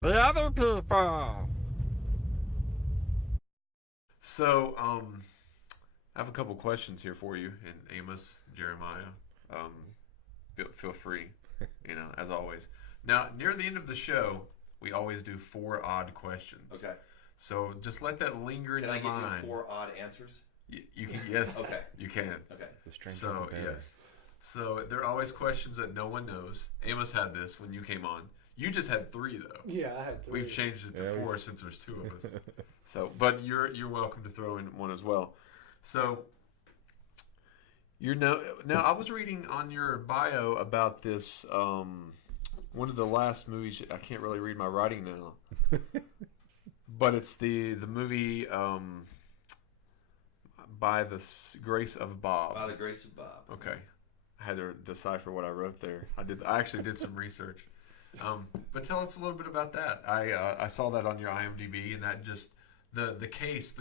The other people. So, I have a couple questions here for you, and Amos, Jeremiah, feel free, as always. Now, near the end of the show, we always do four odd questions. Okay. So just let that linger in Can I your give mind. you four odd answers? You can, yes. Okay. You can. Okay. The strength So of the band. yes. So there are always questions that no one knows. Amos had this when you came on. You just had three though. Yeah, I had three. We've changed it to Yeah, four since there's two of us. So, but you're welcome to throw in one as well. So, now I was reading on your bio about this one of the last movies. I can't really read my writing now, but it's the movie by the grace of Bob. By the grace of Bob. Okay, I had to decipher what I wrote there. I actually did some research. But tell us a little bit about that. I saw that on your IMDb, and that just the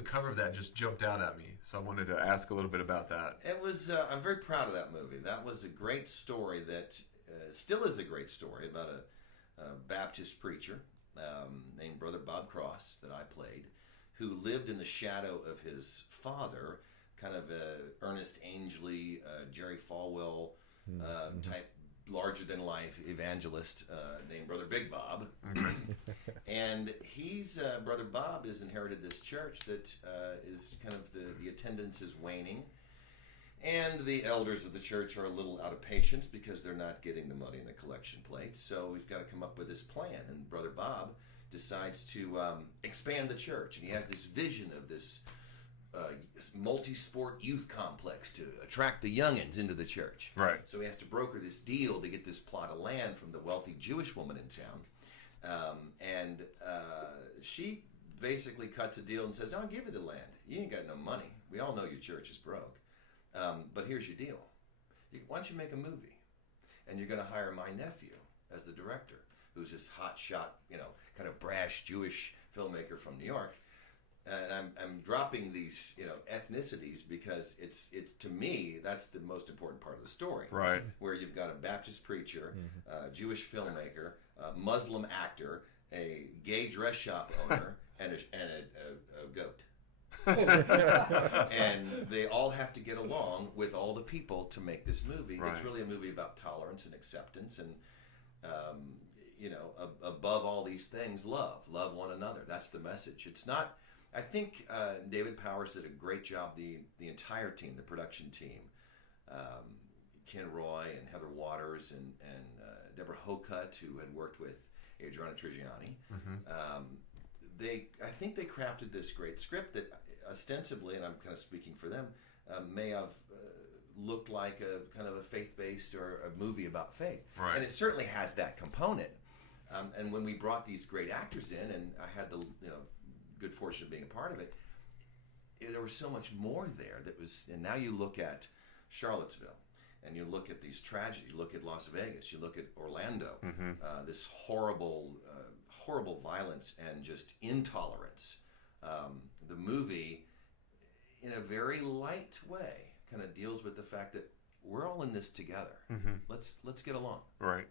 cover of that just jumped out at me. So I wanted to ask a little bit about that. It was. I'm very proud of that movie. That was a great story. That still is a great story about a Baptist preacher named Brother Bob Cross that I played, who lived in the shadow of his father, kind of a Ernest Angley, Jerry Falwell type, larger than life evangelist named Brother Big Bob. And he's Brother Bob has inherited this church that is kind of the attendance is waning, and the elders of the church are a little out of patience because they're not getting the money in the collection plates. So we've got to come up with this plan, and Brother Bob decides to expand the church, and he has this vision of this multi-sport youth complex to attract the youngins into the church. Right. So he has to broker this deal to get this plot of land from the wealthy Jewish woman in town. And she basically cuts a deal and says, I'll give you the land. You ain't got no money. We all know your church is broke. But here's your deal. Why don't you make a movie? And you're going to hire my nephew as the director, who's this hotshot, kind of brash Jewish filmmaker from New York. And I'm dropping these ethnicities because it's to me that's the most important part of the story. Right. Where you've got a Baptist preacher, Jewish filmmaker, a Muslim actor, a gay dress shop owner, and a goat. And they all have to get along with all the people to make this movie. Right. It's really a movie about tolerance and acceptance and above all these things, love one another. That's the message. It's not. I think David Powers did a great job. The entire team, the production team, Ken Roy and Heather Waters and Deborah Hocutt, who had worked with Adriana Trigiani. I think they crafted this great script that ostensibly, and I'm kind of speaking for them, may have looked like a kind of a faith-based or a movie about faith. Right. And it certainly has that component. And when we brought these great actors in, and I had the good fortune of being a part of it, there was so much more there that was. And now you look at Charlottesville, and you look at these tragedies. You look at Las Vegas. You look at Orlando. This horrible violence and just intolerance. The movie, in a very light way, kind of deals with the fact that we're all in this together. Let's get along. Right.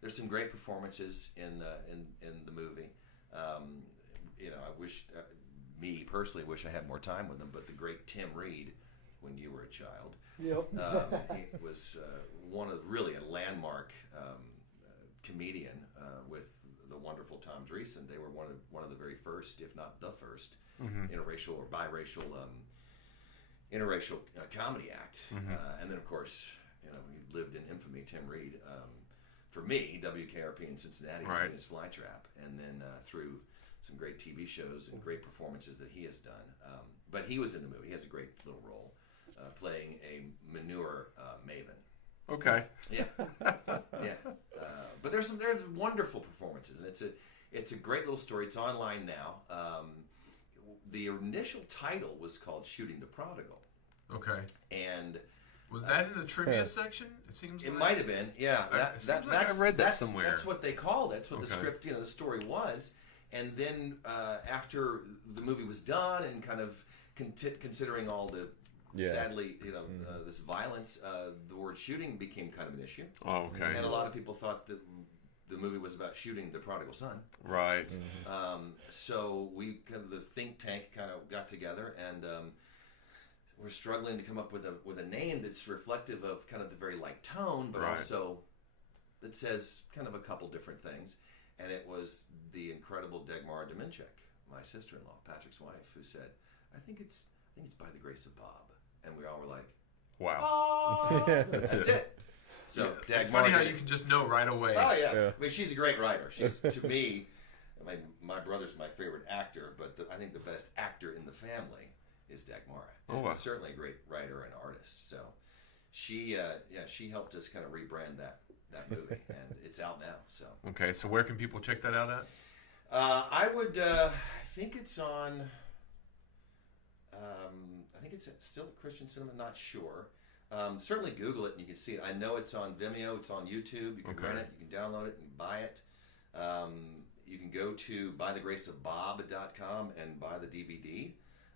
There's some great performances in the movie. I wish, me personally, wish I had more time with them. But the great Tim Reed, when you were a child, he was one of really a landmark comedian with the wonderful Tom Dreesen. They were one of the very first, if not the first, interracial or biracial comedy act. And then, of course, he lived in infamy, Tim Reed. For me, WKRP in Cincinnati has been his flytrap, and then through some great TV shows and great performances that he has done. But he was in the movie. He has a great little role playing a manure maven. Okay. Yeah, yeah. But there's wonderful performances, and it's a great little story. It's online now. The initial title was called "Shooting the Prodigal." Okay. And was that in the trivia section? It seems it like might have been. Yeah, it seems like I read that somewhere. That's what they called it. That's what the Okay. script, the story was. And then after the movie was done, and kind of considering all the sadly, this violence, the word shooting became kind of an issue. Oh, okay. And a lot of people thought that the movie was about shooting the prodigal son. Right. So we kind of the think tank kind of got together and we're struggling to come up with a name that's reflective of kind of the very light tone, but Right. also that says kind of a couple different things. And it was the incredible Dagmar Dominchek, my sister-in-law, Patrick's wife, who said, "I think it's by the grace of Bob." And we all were like, Wow. "Oh, That's that's it." So It's Dagmar funny how did you it. can just know right away. Oh yeah. Yeah. I mean, she's a great writer. She's to me, my brother's my favorite actor, but I think the best actor in the family is Dagmar. Oh, wow. And certainly a great writer and artist. So she helped us kind of rebrand that movie, and it's out now. So Okay, so where can people check that out at? I would I think it's on. I think it's still at Christian Cinema. Not sure. Certainly Google it and you can see it. I know it's on Vimeo. It's on YouTube. You can Okay. rent it. You can download it. You can buy it. You can go to bythegraceofbob.com and buy the DVD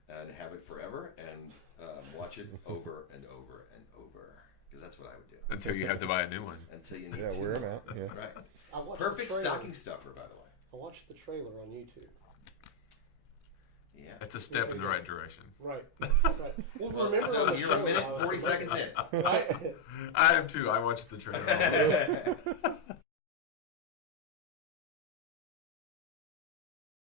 and have it forever and watch it over and over and over because that's what I would do Until you have to buy a new one. until you need Yeah, to. wear them out. Yeah. Right. I watched Perfect the trailer. stocking stuffer, by the way. I watched the trailer on YouTube. Yeah. It's a step in the right direction. Right. Right. Well, Well, remember so on the you're show, a minute I was- 40 seconds in. I, I am too. I watched the trailer.